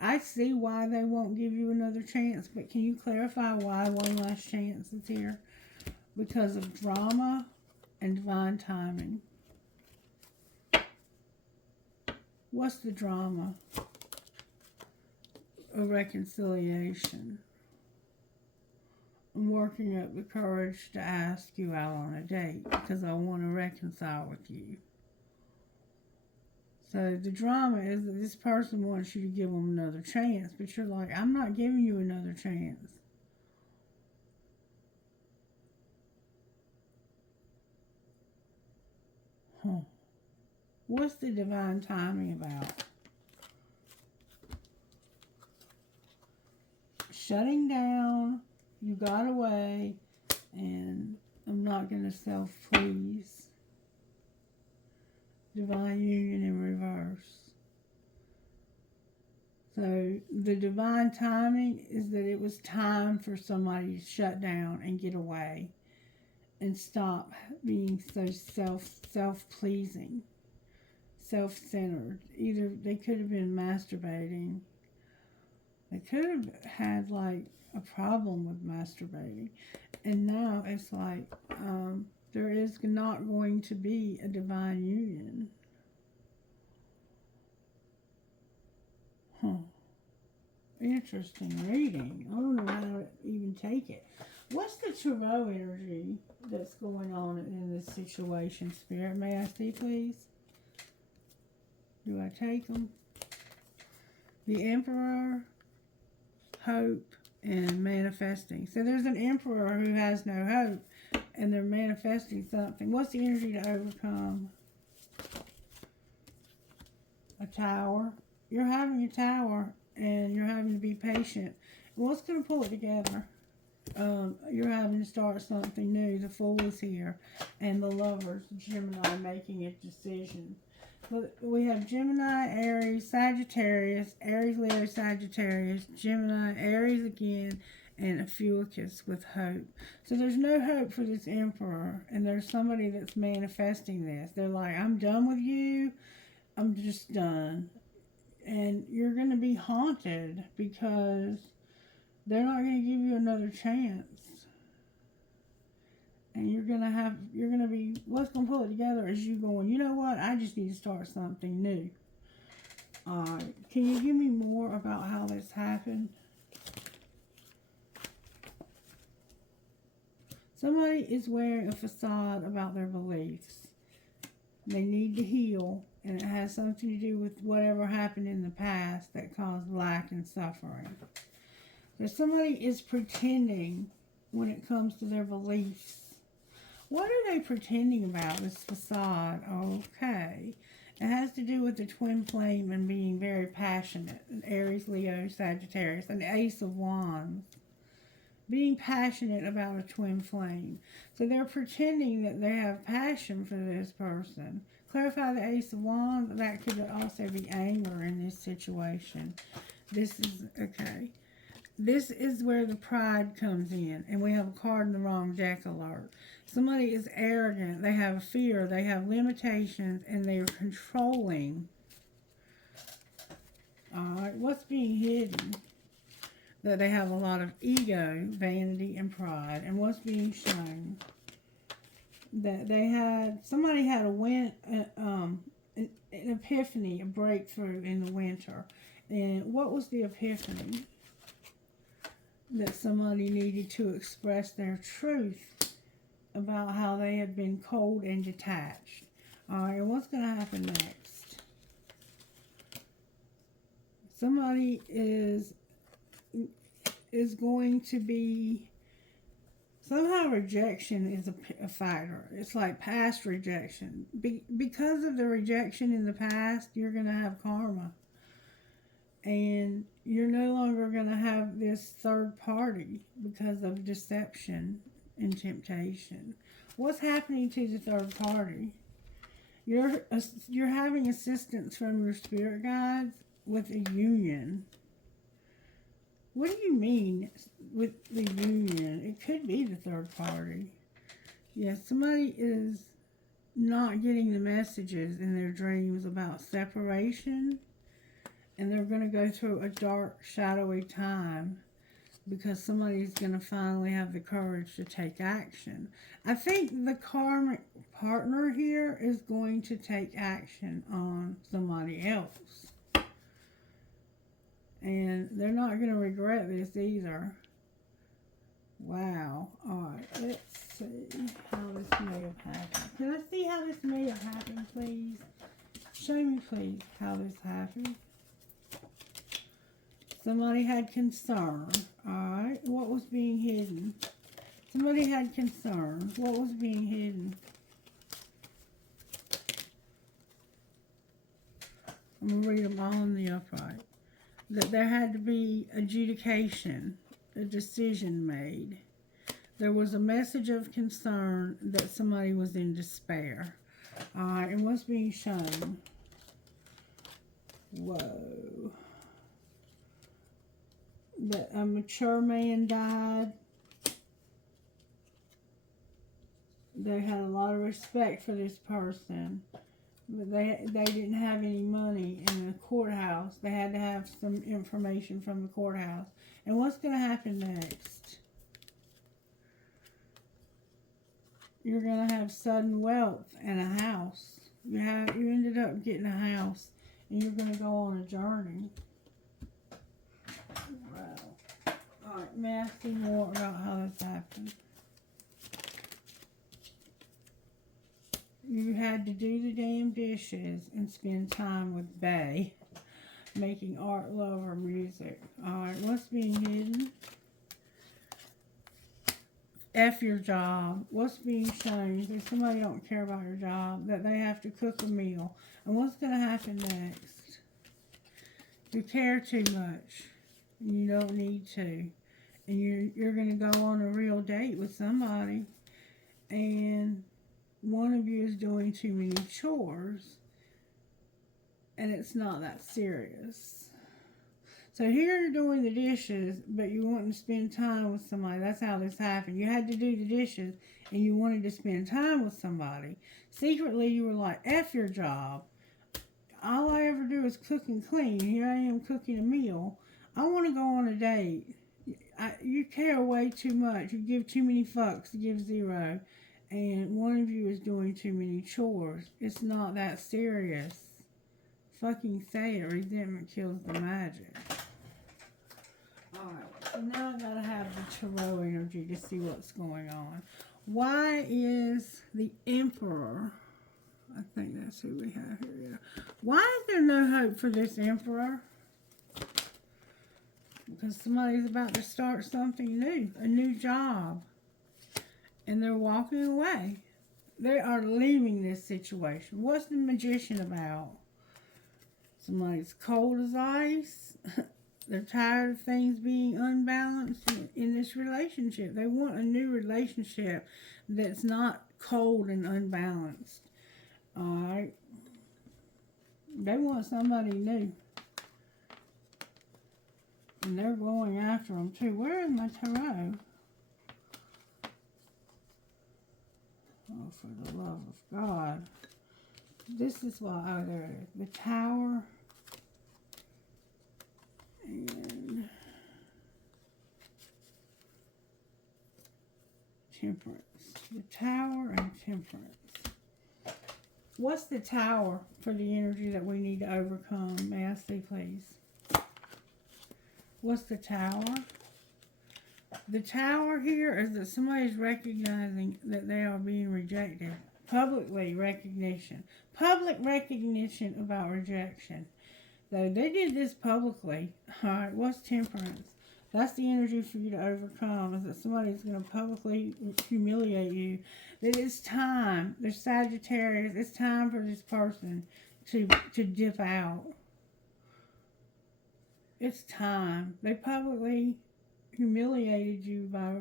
I see why they won't give you another chance, but can you clarify why one last chance is here? Because of drama and divine timing. What's the drama? A reconciliation. I'm working up the courage to ask you out on a date because I want to reconcile with you. So the drama is that this person wants you to give them another chance, but you're like, I'm not giving you another chance. Huh. What's the divine timing about? Shutting down, you got away, and I'm not going to self-please. Divine union in reverse. So the divine timing is that it was time for somebody to shut down and get away and stop being so self-pleasing, self-centered. Either they could have been masturbating. They could have had like a problem with masturbating. And now it's like there is not going to be a divine union. Huh. Interesting reading. I don't know how to even take it. What's the Tarot energy that's going on in this situation, Spirit? May I see, please? Do I take them? The Emperor, hope, and manifesting. So there's an Emperor who has no hope, and they're manifesting something. What's the energy to overcome? A Tower. You're having a Tower, and you're having to be patient. What's going to pull it together? You're having to start something new. The Fool is here, and the Lovers, Gemini, making a decision. We have Gemini, Aries, Sagittarius, Aries, Leo, Sagittarius, Gemini, Aries again, and Ophiuchus with hope. So there's no hope for this Emperor, and there's somebody that's manifesting this. They're like, I'm done with you. I'm just done. And you're going to be haunted because they're not going to give you another chance. And you're going to be, what's going to pull it together is you going, you know what, I just need to start something new. Alright, can you give me more about how this happened? Somebody is wearing a facade about their beliefs. They need to heal, and it has something to do with whatever happened in the past that caused lack and suffering. So somebody is pretending when it comes to their beliefs. What are they pretending about, this facade? Okay. It has to do with the twin flame and being very passionate. An Aries, Leo, Sagittarius, an Ace of Wands. Being passionate about a twin flame. So they're pretending that they have passion for this person. Clarify the Ace of Wands. That could also be anger in this situation. This is, okay. This is where the pride comes in. And we have a card in the wrong deck alert. Somebody is arrogant. They have fear. They have limitations. And they are controlling. Alright, what's being hidden? That they have a lot of ego, vanity, and pride. And what's being shown? That they had, somebody had an epiphany, a breakthrough in the winter. And what was the epiphany? That somebody needed to express their truth about how they had been cold and detached. Alright, what's going to happen next? Somebody is going to be, somehow rejection is a factor. It's like past rejection. Because of the rejection in the past, you're going to have karma. And you're no longer going to have this third party because of deception and temptation. What's happening to the third party? You're having assistance from your spirit guides with a union. What do you mean with the union? It could be the third party. Yes, somebody is not getting the messages in their dreams about separation. And they're going to go through a dark, shadowy time because somebody's going to finally have the courage to take action. I think the karmic partner here is going to take action on somebody else. And they're not going to regret this either. Wow. Alright, let's see how this may have happened. Can I see how this may have happened, please? Show me, please, how this happened. Somebody had concern. Alright, what was being hidden? Somebody had concern. What was being hidden? I'm going to read them all in the upright. That there had to be adjudication, a decision made. There was a message of concern that somebody was in despair. Alright, and what's being shown? Whoa. That a mature man died. They had a lot of respect for this person. But they didn't have any money in the courthouse. They had to have some information from the courthouse. And what's going to happen next? You're going to have sudden wealth and a house. You ended up getting a house, and you're going to go on a journey. Wow. All right, may I see more about how this happened? You had to do the damn dishes and spend time with Bay, making art, love, or music. Alright, what's being hidden? F your job. What's being shown? If somebody don't care about your job, that they have to cook a meal. And what's going to happen next? You care too much. And you don't need to. And you're going to go on a real date with somebody. And one of you is doing too many chores, and it's not that serious. So here you're doing the dishes, but you want to spend time with somebody. That's how this happened. You had to do the dishes, and you wanted to spend time with somebody. Secretly, you were like, F your job. All I ever do is cook and clean. Here I am cooking a meal. I want to go on a date. You care way too much. You give too many fucks to give zero. And one of you is doing too many chores. It's not that serious. Fucking say it. Resentment kills the magic. Alright, so now I gotta have the tarot energy to see what's going on. Why is the Emperor, I think that's who we have here, yeah. Why is there no hope for this Emperor? Because somebody's about to start something new, a new job. And they're walking away. They are leaving this situation. What's the Magician about? Somebody's cold as ice. They're tired of things being unbalanced in this relationship. They want a new relationship that's not cold and unbalanced. Alright. They want somebody new. And they're going after them too. Where is my tarot? Oh, for the love of God. This is why, oh, there it is. The Tower and Temperance. The Tower and Temperance. What's the Tower for the energy that we need to overcome? May I see, please? What's the Tower? The Tower here is that somebody's recognizing that they are being rejected. Publicly recognition. Public recognition about rejection. So they did this publicly. Alright, what's Temperance? That's the energy for you to overcome, is that somebody's going to publicly humiliate you. That it's time. There's Sagittarius. It's time for this person to dip out. It's time. They publicly humiliated you by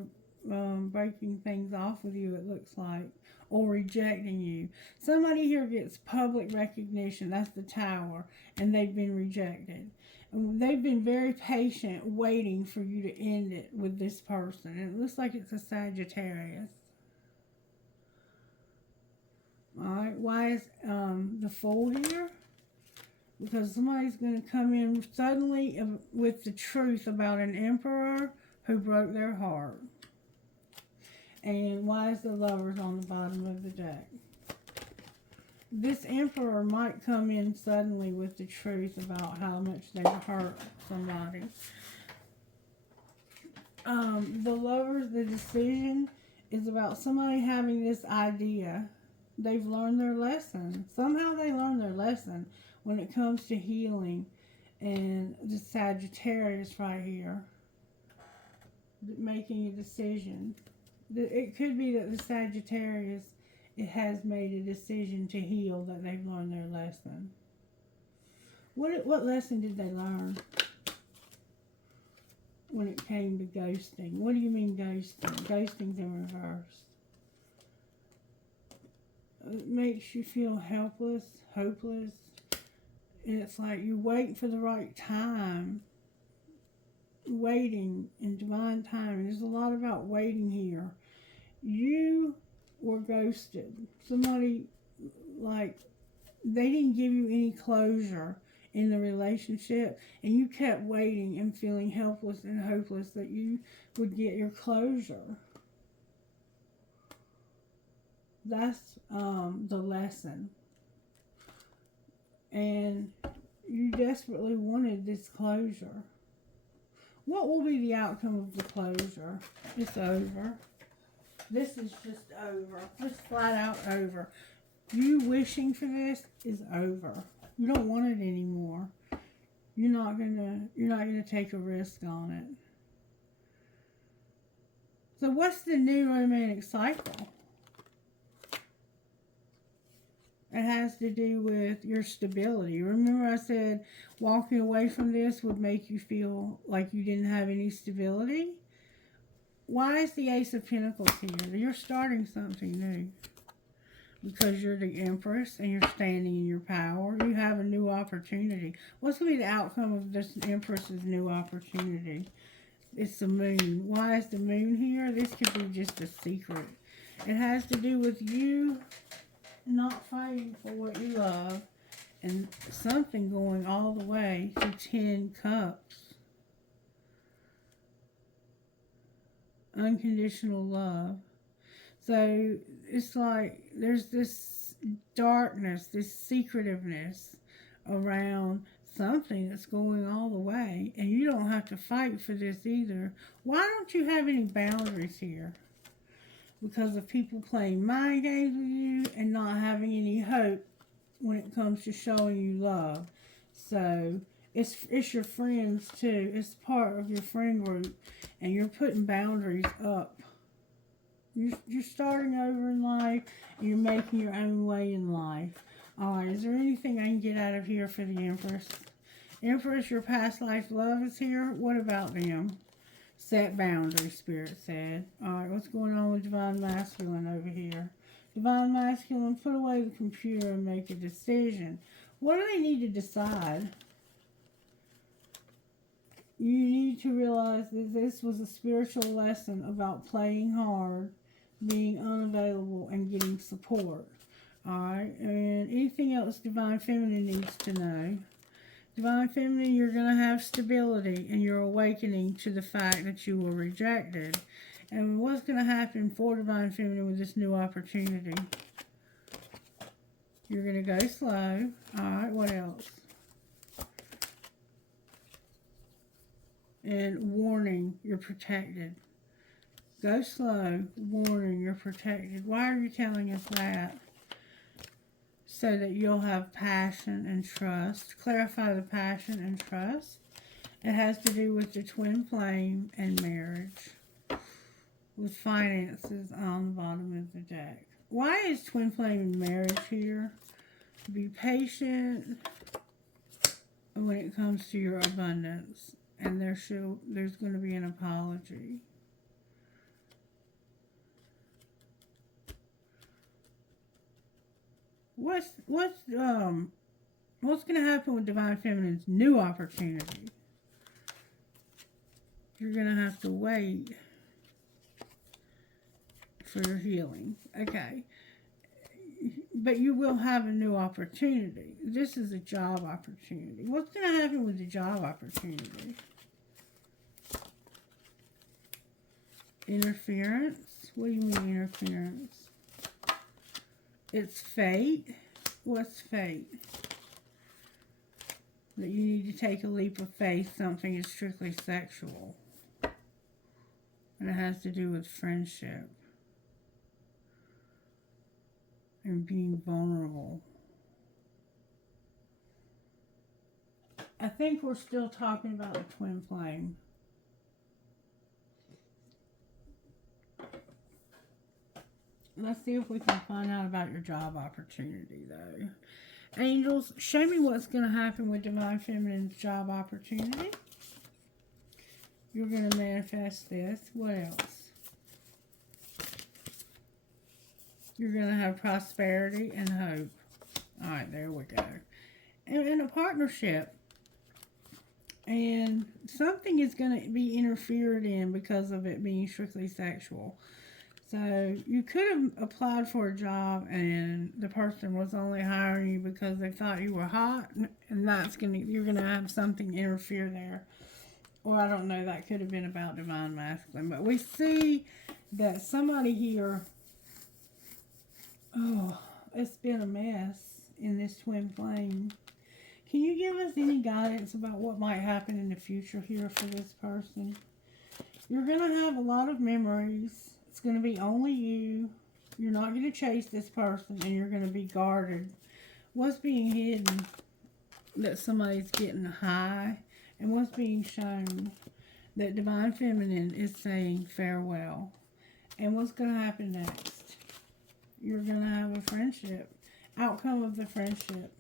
breaking things off with you, it looks like, or rejecting you. Somebody here gets public recognition. That's the Tower, and they've been rejected. And they've been very patient, waiting for you to end it with this person. And it looks like it's a Sagittarius. Alright, why is the Fool here? Because somebody's going to come in suddenly with the truth about an Emperor who broke their heart. And why is the Lovers on the bottom of the deck? This Emperor might come in suddenly with the truth about how much they hurt somebody. The Lovers, the decision is about somebody having this idea. They've learned their lesson. Somehow they learned their lesson when it comes to healing. And the Sagittarius right here, making a decision. It could be that the Sagittarius, it has made a decision to heal, that they've learned their lesson. What lesson did they learn when it came to ghosting? What do you mean ghosting? Ghosting's in reverse. It makes you feel helpless, hopeless. And it's like you wait for the right time. Waiting in divine time. There's a lot about waiting here. You were ghosted. Somebody, like, they didn't give you any closure in the relationship, and you kept waiting and feeling helpless and hopeless that you would get your closure. That's the lesson. And you desperately wanted this closure. What will be the outcome of the closure? It's over. This is just over. Just flat out over. You wishing for this is over. You don't want it anymore. You're not gonna take a risk on it. So what's the new romantic cycle? It has to do with your stability. Remember I said walking away from this would make you feel like you didn't have any stability? Why is the Ace of Pentacles here? You're starting something new. Because you're the Empress and you're standing in your power. You have a new opportunity. What's going to be the outcome of this Empress's new opportunity? It's the Moon. Why is the Moon here? This could be just a secret. It has to do with you not fighting for what you love, and something going all the way to 10 cups. Unconditional love. So it's like there's this darkness, this secretiveness around something that's going all the way, and you don't have to fight for this either. Why don't you have any boundaries here? Because of people playing mind games with you and not having any hope when it comes to showing you love. So it's your friends too. It's part of your friend group, and you're putting boundaries up. You're starting over in life, and you're making your own way in life. Alright, is there anything I can get out of here for the Empress? Empress, your past life love is here. What about them? Set boundaries, Spirit said. Alright, what's going on with Divine Masculine over here? Divine Masculine, put away the computer and make a decision. What do they need to decide? You need to realize that this was a spiritual lesson about playing hard, being unavailable, and getting support. Alright, and anything else Divine Feminine needs to know? Divine Feminine, you're going to have stability, and you're awakening to the fact that you were rejected. And what's going to happen for Divine Feminine with this new opportunity? You're going to go slow. Alright, what else? And warning, you're protected. Go slow, warning, you're protected. Why are you telling us that? So that you'll have passion and trust. Clarify the passion and trust. It has to do with the twin flame and marriage. With finances on the bottom of the deck. Why is twin flame and marriage here? Be patient when it comes to your abundance. And there's going to be an apology. What's going to happen with Divine Feminine's new opportunity? You're going to have to wait for your healing. Okay. But you will have a new opportunity. This is a job opportunity. What's going to happen with the job opportunity? Interference? What do you mean interference? It's fate. What's fate? That you need to take a leap of faith. Something is strictly sexual. And it has to do with friendship. And being vulnerable. I think we're still talking about the twin flame. Let's see if we can find out about your job opportunity, though. Angels, show me what's going to happen with Divine Feminine's job opportunity. You're going to manifest this. What else? You're going to have prosperity and hope. All right, there we go. And a partnership. And something is going to be interfered in because of it being strictly sexual. So you could have applied for a job and the person was only hiring you because they thought you were hot, and you're gonna have something interfere there. Or I don't know, that could have been about Divine Masculine. But we see that somebody here, oh, it's been a mess in this twin flame. Can you give us any guidance about what might happen in the future here for this person? You're going to have a lot of memories. It's going to be only you. You're not going to chase this person, and you're going to be guarded. What's being hidden? That somebody's getting high. And what's being shown? That Divine Feminine is saying farewell. And what's going to happen next? You're going to have a friendship. Outcome of the friendship.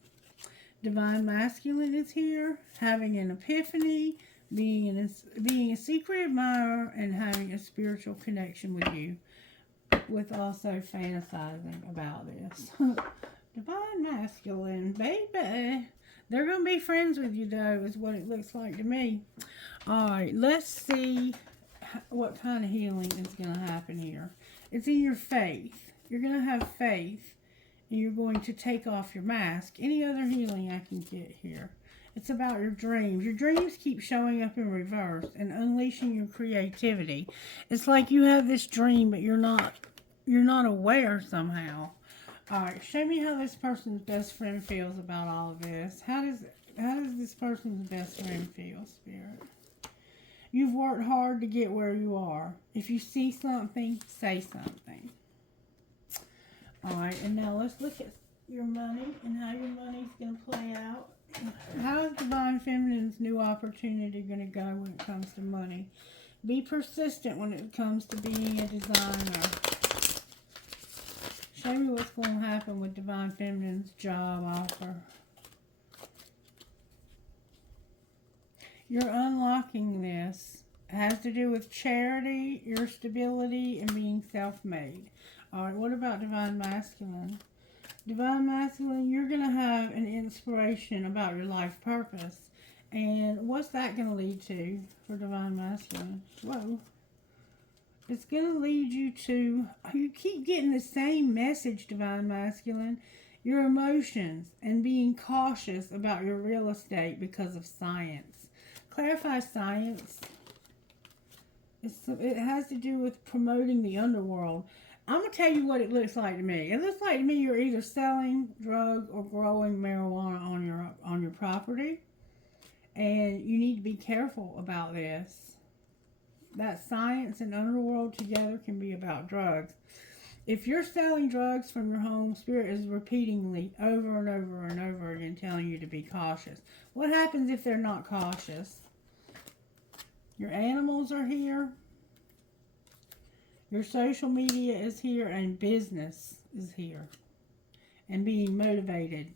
Divine Masculine is here, having an epiphany, being a secret admirer, and having a spiritual connection with you, with also fantasizing about this. Divine Masculine, baby. They're going to be friends with you, though, is what it looks like to me. All right, let's see what kind of healing is going to happen here. It's in your faith. You're going to have faith. And you're going to take off your mask. Any other healing I can get here? It's about your dreams. Your dreams keep showing up in reverse and unleashing your creativity. It's like you have this dream, but you're not aware somehow. All right, show me how this person's best friend feels about all of this. How does this person's best friend feel, Spirit? You've worked hard to get where you are. If you see something, say something. Alright, and now let's look at your money and how your money's going to play out. How is Divine Feminine's new opportunity going to go when it comes to money? Be persistent when it comes to being a designer. Show me what's going to happen with Divine Feminine's job offer. You're unlocking this. It has to do with charity, your stability, and being self-made. Alright, what about Divine Masculine? Divine Masculine, you're going to have an inspiration about your life purpose. And what's that going to lead to for Divine Masculine? Whoa. It's going to lead you to, you keep getting the same message, Divine Masculine. Your emotions and being cautious about your real estate because of science. Clarify science. It has to do with promoting the underworld. I'm going to tell you what it looks like to me. It looks like to me you're either selling drugs or growing marijuana on your property. And you need to be careful about this. That science and underworld together can be about drugs. If you're selling drugs from your home, Spirit is repeatedly over and over and over again telling you to be cautious. What happens if they're not cautious? Your animals are here. Your social media is here, and business is here. And being motivated.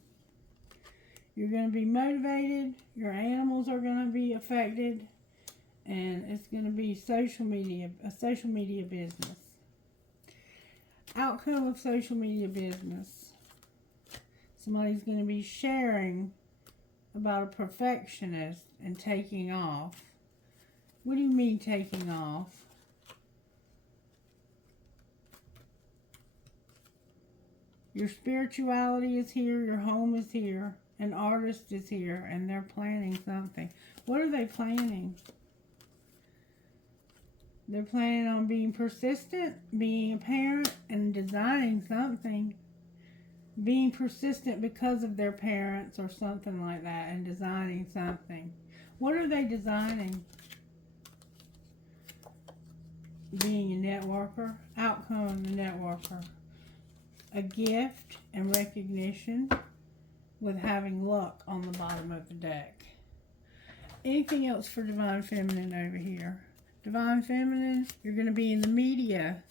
You're going to be motivated. Your animals are going to be affected. And it's going to be social media, a social media business. Outcome of social media business. Somebody's going to be sharing about a perfectionist and taking off. What do you mean taking off? Your spirituality is here, your home is here, an artist is here, and they're planning something. What are they planning? They're planning on being persistent, being a parent, and designing something. Being persistent because of their parents or something like that, and designing something. What are they designing? Being a networker, outcome of the networker. A gift and recognition with having luck on the bottom of the deck. Anything else for Divine Feminine over here? Divine Feminine, you're going to be in the media.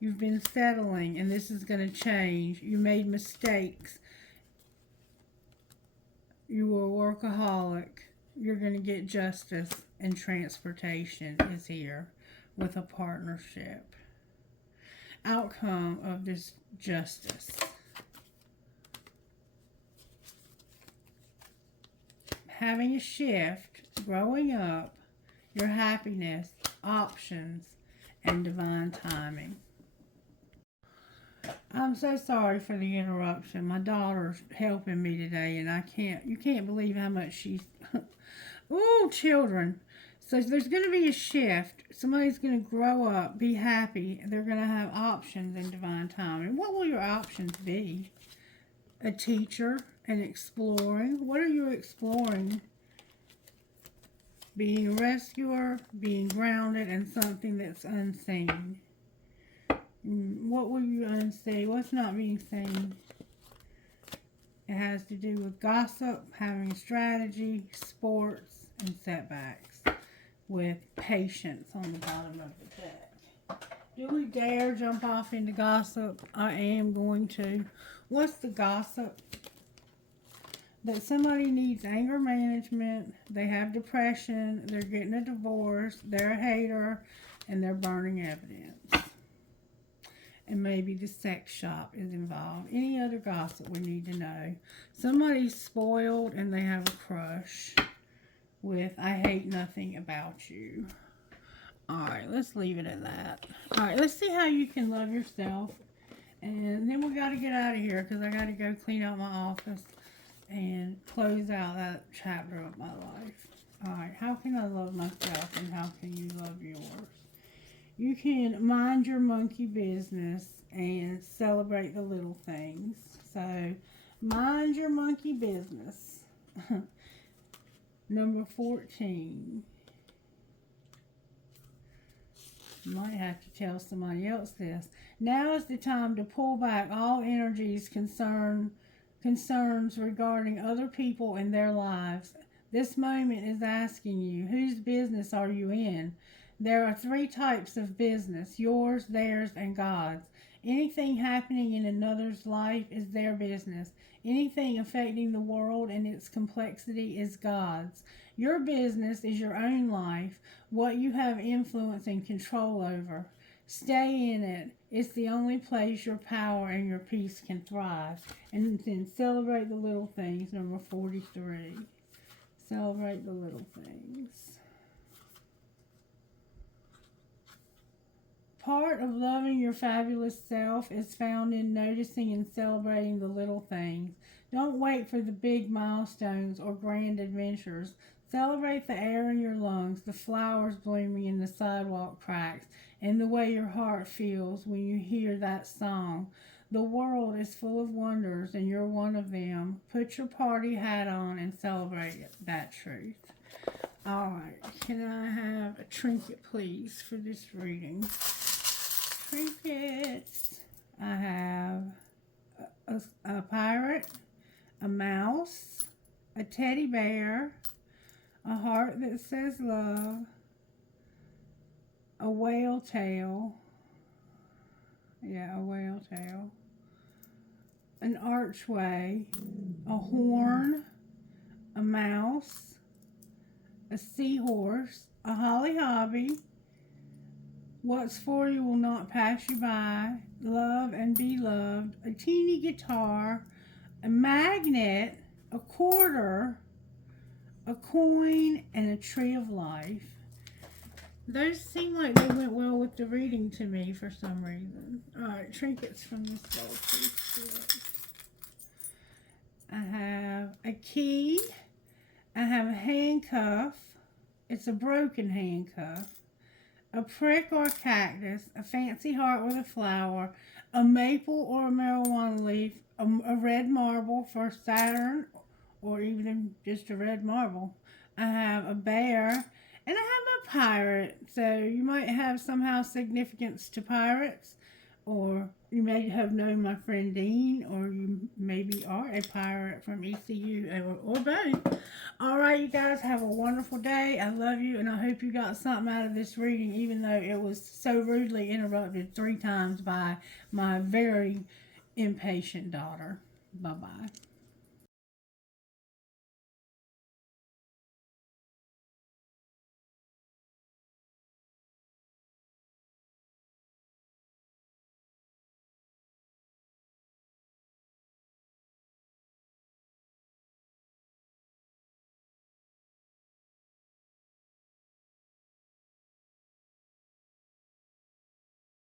You've been settling, and this is going to change. You made mistakes. You are a workaholic. You're going to get justice, and transportation is here with a partnership. Outcome of this justice. Having a shift, growing up, your happiness, options, and divine timing. I'm so sorry for the interruption. My daughter's helping me today, and you can't believe how much she's, ooh, children. So there's going to be a shift. Somebody's going to grow up, be happy. They're going to have options in divine timing. What will your options be? A teacher and exploring. What are you exploring? Being a rescuer, being grounded, and something that's unseen. What will you unsee? What's not being seen? It has to do with gossip, having strategy, sports, and setbacks. With patience on the bottom of the deck. Do we dare jump off into gossip? I am going to. What's the gossip? That somebody needs anger management, they have depression, they're getting a divorce, they're a hater, and they're burning evidence. And maybe the sex shop is involved. Any other gossip we need to know. Somebody's spoiled and they have a crush with, I hate nothing about you. Alright, let's leave it at that. Alright, let's see how you can love yourself. And then we got to get out of here because I got to go clean out my office and close out that chapter of my life. Alright, how can I love myself and how can you love yours? You can mind your monkey business and celebrate the little things. So, mind your monkey business. Number 14. You might have to tell somebody else this. Now is the time to pull back all energies concerns regarding other people and their lives. This moment is asking you, whose business are you in? There are 3 types of business, yours, theirs, and God's. Anything happening in another's life is their business. Anything affecting the world and its complexity is God's. Your business is your own life, what you have influence and control over. Stay in it. It's the only place your power and your peace can thrive. And then celebrate the little things, number 43. Celebrate the little things. Part of loving your fabulous self is found in noticing and celebrating the little things. Don't wait for the big milestones or grand adventures. Celebrate the air in your lungs, the flowers blooming in the sidewalk cracks, and the way your heart feels when you hear that song. The world is full of wonders, and you're one of them. Put your party hat on and celebrate that truth. Alright, can I have a trinket, please, for this reading? Trinkets. I have a pirate, a mouse, a teddy bear, a heart that says love, a whale tail, a whale tail, an archway, a horn, a mouse, a seahorse, a holly hobby, what's for you will not pass you by, love and be loved, a teeny guitar, a magnet, a quarter, a coin, and a tree of life. Those seem like they went well with the reading to me for some reason. Alright, trinkets from this bowl, please. I have a key. I have a handcuff. It's a broken handcuff. A prick or a cactus, a fancy heart with a flower, a maple or a marijuana leaf, a red marble for Saturn, or even just a red marble. I have a bear, and I have a pirate. So you might have somehow significance to pirates, or you may have known my friend Dean, or you maybe are a pirate from ECU, or both. All right, you guys, have a wonderful day. I love you, and I hope you got something out of this reading, even though it was so rudely interrupted 3 times by my very impatient daughter. Bye-bye.